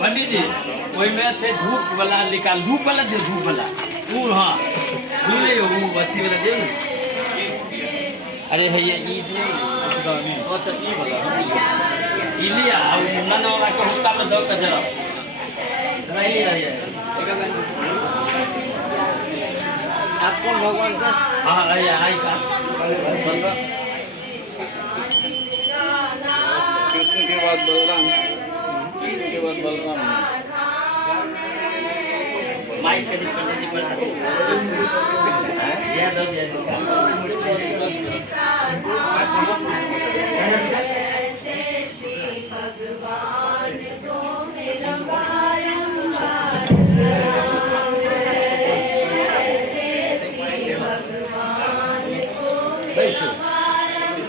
पंडित जी वही में छे धूप वाला निकाल धूप वाला दे धूप वाला वो हाँ मिले वो अच्छी वाला दे अरे है ये ई दे अच्छा ई वाला ई लिया अब मन वाला को हुक्का में दो का जरा रही है आप कौन भगवान का हाँ आई आई का कृष्ण के बाद बलराम कृष्ण के बाद बलराम माइक के पंडित जी पर दिया दो दिया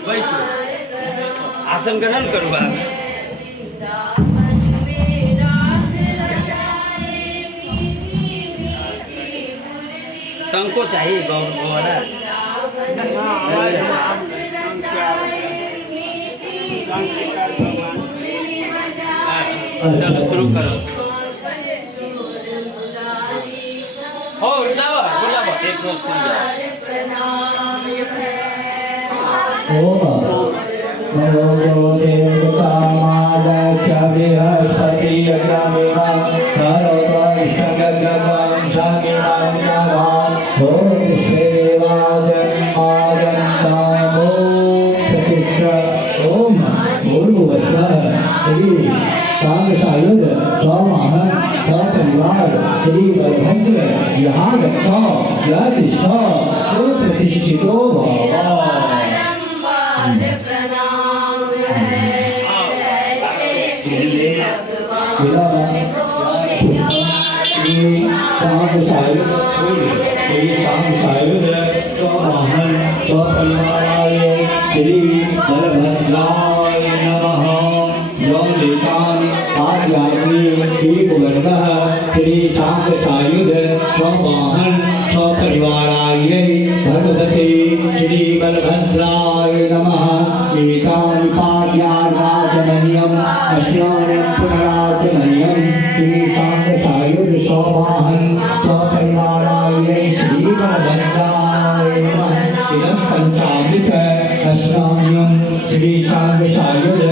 बैठो आसन ग्रहण करूँगा संग को चाहिए गौरव चलो शुरू करो हो बुलावा बुलावा एक रोज सुन जाओ नमो देवतामादक्ष बृहस्पति यज्ञमेवा सर्वैषगगं समिमं नमः ॐ श्रीवाज आगन्तामो प्रतिष्ठा ॐ भूर्भुवस्सुः श्री सांगसायुध स्वामहं सपरिवार श्री बलभद्र यागस्थ यदिष्ठ सुप्रतिष्ठितो भव श्री बलभद्राय नमः योनिकानि आद्याग्नि श्री भुवनः श्री सांगसायुध स्ववाहन स्वपरिवाराय भगवते श्री बलभद्राय नमः एतानि पाद्यार्वाचमनीयम् अस्यानि पुनराचमनीयम् श्री सांगसायुध स्ववाहन स्वपरिवाराय श्री बलभद्राय नमः इदं पञ्चामृत अस्नाम्यं श्री सांगसायुध